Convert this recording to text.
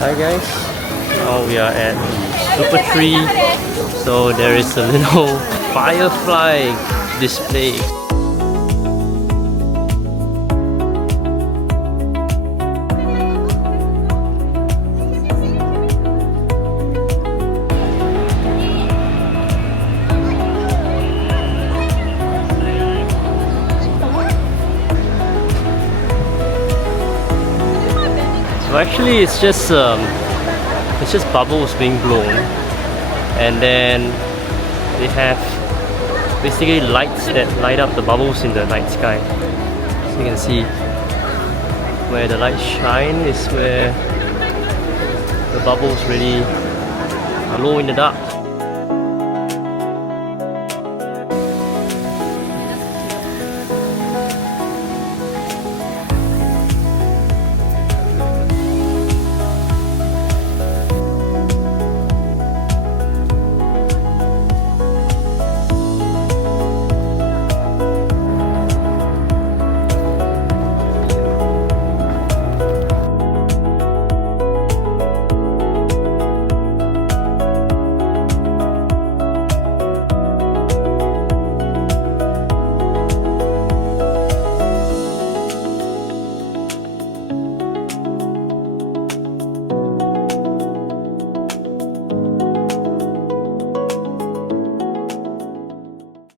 Hi guys, now we are at Supertree. So there is a little firefly display. So actually it's just bubbles being blown, and then they have basically lights that light up the bubbles in the night sky. So you can see where the lights shine is where the bubbles really glow in the dark.